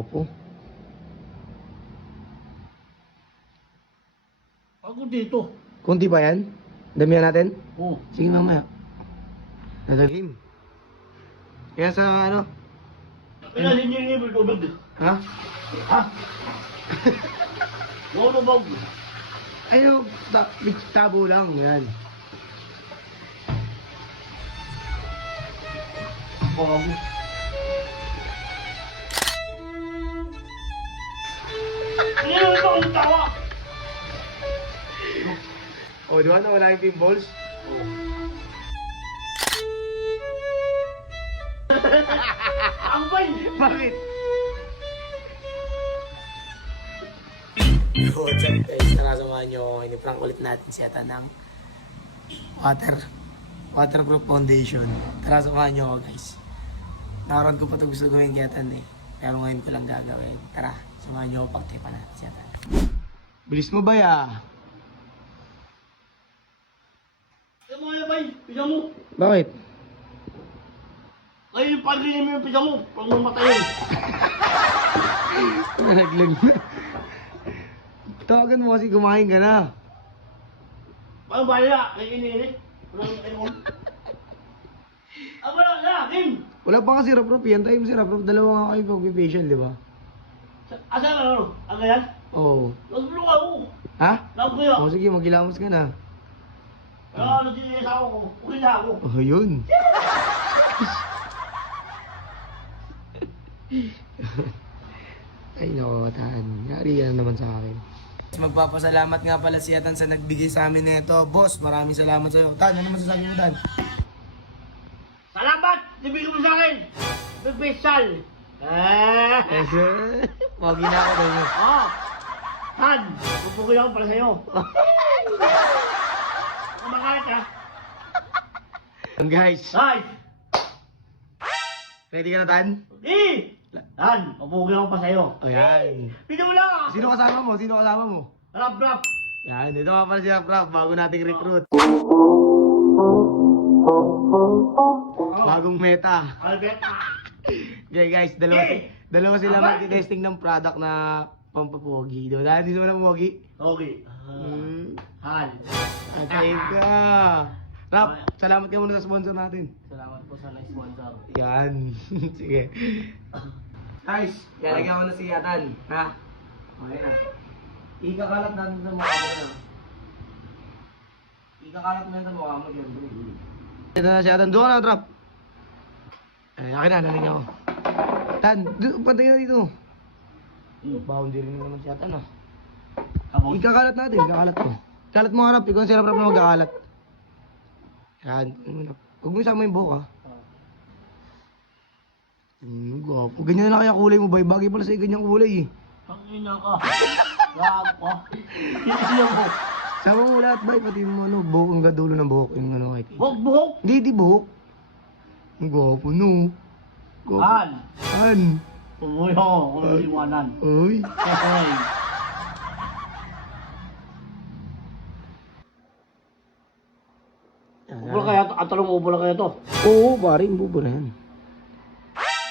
Gwapo. Ako dito. Kunti pa yan? Damihan natin? Oo. Sige mamaya. Nadalim. Kaya sa ano? Pinasin niyo yung ibig tubig. Ha? Ha? Ano ba? Ayun, tabo lang. Yan. Bago. Ano ba ang tawa? O, di ba nawala yung pinballs? Oo. Ang bay! Bakit? What's up guys? Tara samahan nyo ako. Ini-prank ulit natin si Ata ng waterproof foundation. Tara samahan nyo ako guys. Nakaroon ko pa ito gusto gawin kay Atan eh. Pero ngayon ko lang gagawin. Tara, samahan nyo ako pagtipan natin si Atan. Bilis mo ba ya? Ano mo yan bay? Pisa mo. Bakit? Ay, yung pagrinig mo yung pisa mo. Pag mamatayin. Nalaglag na. Tawagan mo kasi kumain ka na. Paano ba nila? Ay, iniinit. Walang kayon. Ah, wala na. Kim! Wala pa nga si Rap-Rap. Yantayin mo si Rap-Rap. Dalawa nga kayo pag-facial, di ba? Asan ka ano? Ang ganyan? Oo. Nagulong ako. Ha? Labo kayo. O sige, magkilamos ka na. Kaya ano din sa ako. Uli na ako. Oh, yun. Ay, nakakataan. Yari ka na naman sa akin. Magpapasalamat nga pala si Atan sa nagbigay sa amin nito. Boss, maraming salamat sa iyo. Tan, ano masasabi mo, Tan? Salamat! Ibigay mo sa akin! Nag-special! Pogi na ako tayo. Oh! Han! Pupugin ako para sa'yo. Kumakalit ka? Guys, Guys! ready ka na, Tan? Di! Han! Pupugin ako pa sa'yo. Ayan. Pino mo lang! Sino kasama mo? Sino kasama mo? Rap-rap! Yan, dito nga pala si Rap-Rap. Bago nating recruit. Bagong meta. Albert! Okay guys, dalawa sila mag-testing ng product na pampapogi. Diba? Dahil di mo na pogi. Okay. Han! Atay ka. Rap, salamat ka muna sa sponsor natin. Salamat po sa nag-sponsor. Yan. Sige. Guys, lalagyan ko na si Atan. Ha? Okay na. Ikakalat natin sa mukha mo na. Ikakalat mo yan sa mukha mo. Ito na si Atan. Doon ka na, Trap. Ay, akin na, nalagyan ko. Tan, pantay na dito. Boundary naman si Atan, ah. Tapos? Ikakalat natin, ikakalat ko. Kalat mo harap, ikaw ang sirap-rap na magkakalat. Yan. Huwag mo isama yung buhok, ha. Gwapo. Ganyan na kaya kulay mo, bay. Bagay pala sa'yo ganyang kulay, eh. Tangina ka. Gago. Hindi mo. Sama mo lahat, bay. Pati mo, ano, buhok, ang gadulo ng buhok. Yung ano, kay Buhok buhok. Hindi, di buhok. Ang gwapo, no. Gwapo. Han! Han. Umuwi ako. Kung iwanan. Uy. Okay. Ubula kaya to? At talong ubula kaya to? Oo, pare, bubo na yan.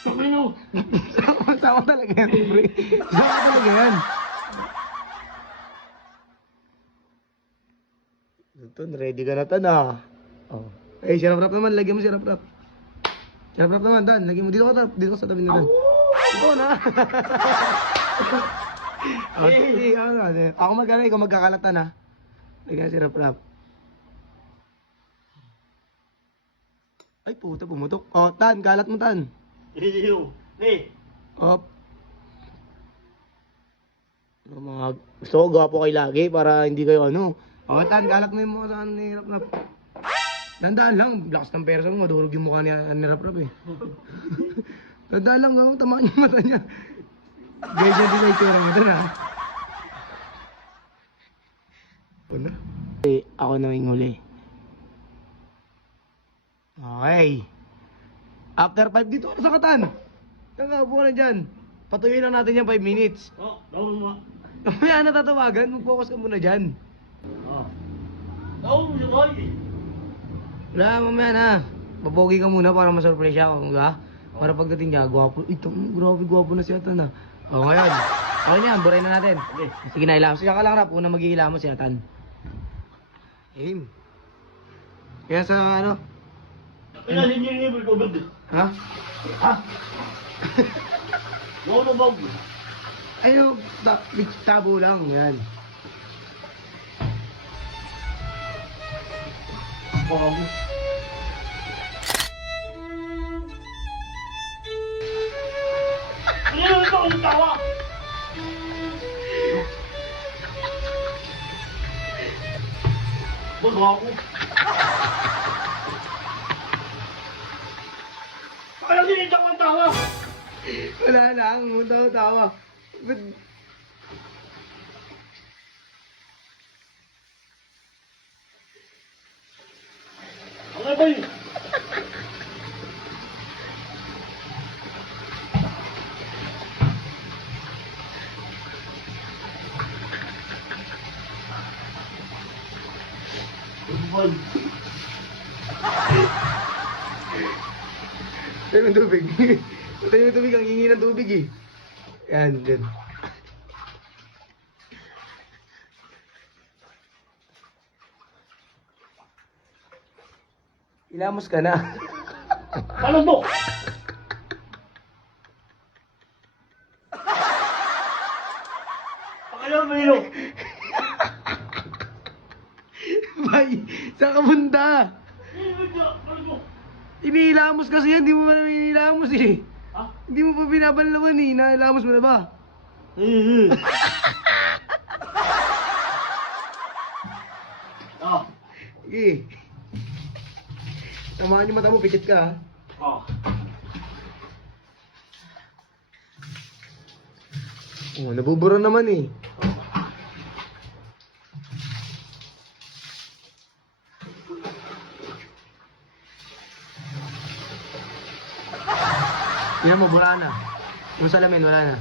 Sino? Sama talaga yan, pre. Sama talaga yan. Ito, ready ka na, Tan, ah. Oh. Eh, si Rap-Rap naman, lagyan mo si Rap-Rap. Si Rap-Rap naman, Tan, lagyan mo. Dito ka, Tan. Dito ka sa tabi na, Tan. Oo na. Oh, sige, ako magkala, ikaw magkakalatan, ha. Lagyan si Rap-Rap. Ay, puta, pumutok. Oh, Tan, kalat mo, Tan. Iyo. Ni. Op. Mga gusto ko gwapo kayo lagi para hindi kayo ano. O, Tan, kalat mo yung mukha sa ni Rap-Rap. Dandaan lang, lakas ng persa mo, madurog yung mukha ni Rap-Rap eh. Dandaan lang, tamaan yung mata niya. Ganyan din na itsura mo dun, ha. Ano? Ako na yung huli. Okay. After 5 dito sa Katan. Kakaupo ka na dyan. Patuloy lang natin yung 5 minutes. Oh, daw mo. Mamaya na tatawagan, mag-focus ka muna dyan. Oh. Daw mo yung boy. Wala, mamaya na. Babogi ka muna para ma-surprise ako, di ba? Para pagdating niya, gwapo. Ito, grabe gwapo na si Atan ah. O ngayon, okay niya, buray na natin. Okay. Sige na, ilamos. Siya ka lang rap, unang mag-iilamos si Atan. Aim. Kaya sa ano? Pinasin niyo yung libre ko, bag. Ha? Ha? Oo na, bag. Ayun, tabo lang, yan. Bag. Ano yun ito? Ang tawa! Bag ako. Kaya sinita ko ang tawa! Wala lang, tawa-tawa. But, Ano ba yun? Ano ba yun? tayo ng tubig. Tayo ng tubig, ang hingi ng tubig eh. Yan, dyan. Ilamos ka na. Paano to? Pakalaw mo yun. Bay, saan ka punta? Ano to? Iniilamos kasi yan, di mo pa naman iniilamos eh. Ha? Hindi mo pa binabanlawan eh, nailamos mo na ba? Ah. Sige. Samahan yung mata mo, pikit ka ha. Ah. Oh, nabubura naman eh. Yan mo, bura na. Yung salamin, wala na.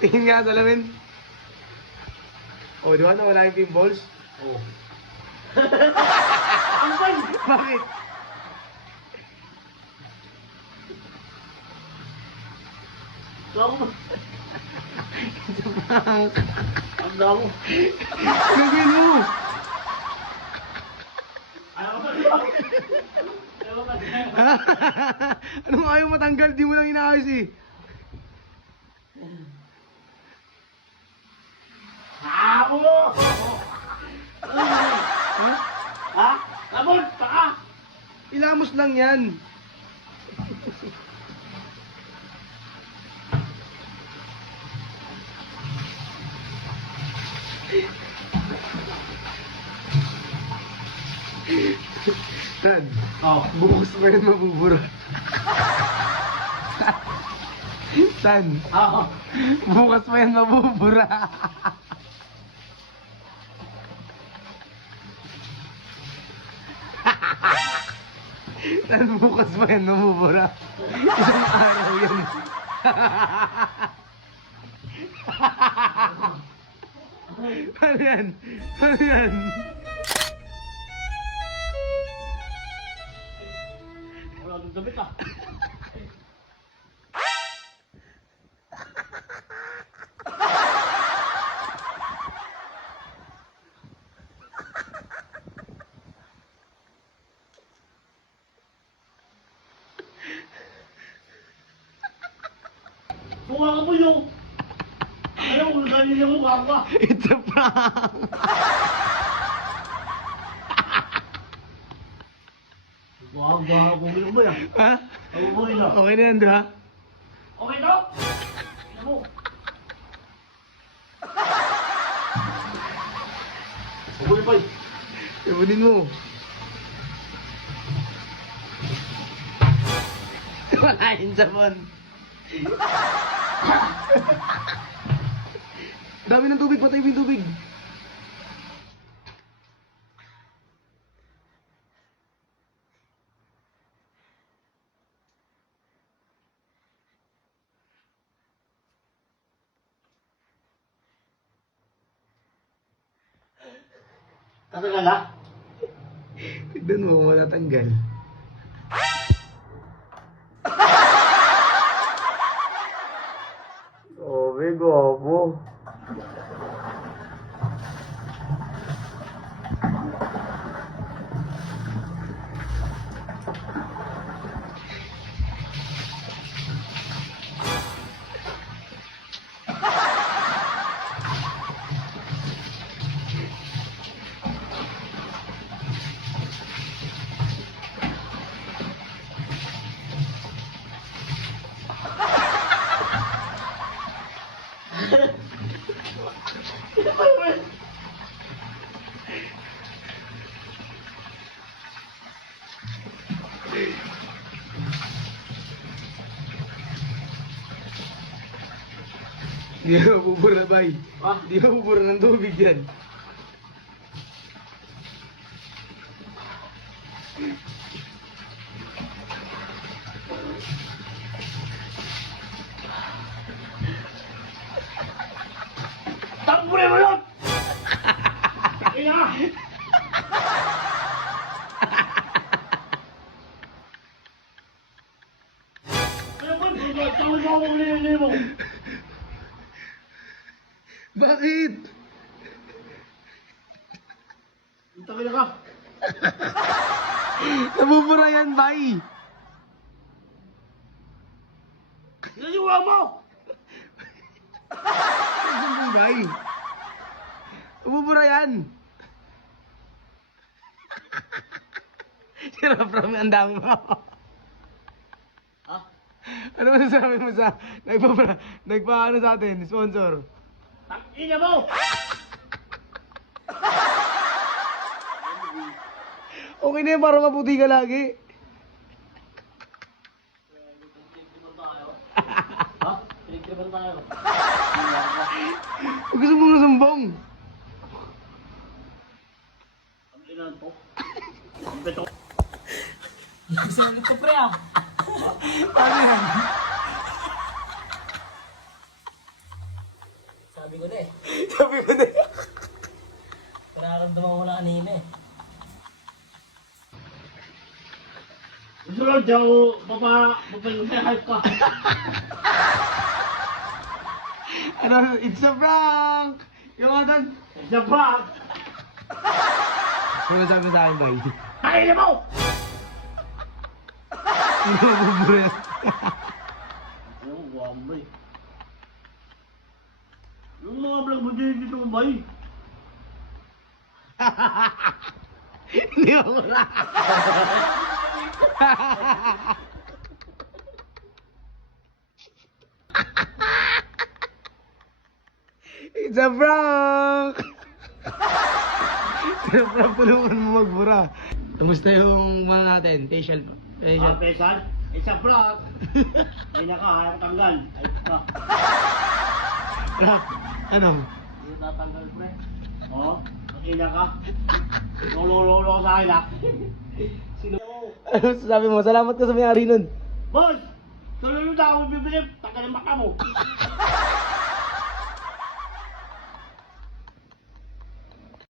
Tingin nga salamin. Oh, di ba nawala yung pinballs? Oh. Ano ba yun? Bakit? Ako ba? Ang damo. Gagawin mo! Ayaw ba? Ayaw ba? Anong ayaw matanggal? Di mo lang inaayos eh. Ako! Ha? Ha? Labon! Paka! Ilamos lang yan. Tad, Oh. bukas pa yan mabubura. Tad, Ako. bukas pa yan mabubura. Tad, bukas pa yan mabubura. Isang araw yan. Ano yan? Ano yan? Wala nang damit ah. Mukha ka po yung... Alam mo, ganyan yung mukha ko ah. It's a prank! Mukha ko bumili mo yan. Ha? Ako mo rin ah. Okay na yan, di ba? Okay to? Ano mo? Bumili pa eh. Ibunin mo. Wala yung sabon. Dami ng tubig, patay mo yung tubig. Tatanggal na? Tignan mo kung matatanggal. Sabi, gwapo. Di ba bubura, bay? Ah, Di ba bubura ng tubig yan? tampurin mo yun! Ina! Ano ba? Tawag mo ako ulit mo. Bakit? Tawag na ka. Nabubura yan, bay! Naliwa mo! Nabubura, bay! Nabubura yan! Sirap rami, ang dami mo. Ha? Ano masasabi mo sa nagpa-ano sa atin, sponsor? Tangina mo! Okay na yan, para maputi ka lagi. Ha? Pinagtripan tayo. Huwag gusto mo na sumbong. Ang ilan po? Ang beto. Salit ko pre ah. Ano yan? Sabi ko na eh. Sabi mo na. Nararamdaman ko na kanina eh. Susunod daw, papahype ka. Ano, it's a prank! Yung mga doon. Isa ba? Ano sabi mo sa akin, bay? Tangina mo! Hindi mo bubura yan. Ano, wambay. Yung mga vlog mo dito ko ba eh? Hindi mo bubura. It's a prank! It's a prank, tulungan mo magbura. Kamusta yung mga natin? Facial. Ah, pesal? Isa vlog. Hindi na ka, ayaw tanggal. Ayos ka. Prank. Ano? Hindi tatanggal, pre. Oo, makina ka. Lolo ka sa akin, ha? Sino? Ano sabi mo? Salamat ka sa may-ari nun. Boss! Sunod na ako bibili. Tanggal ang mata mo.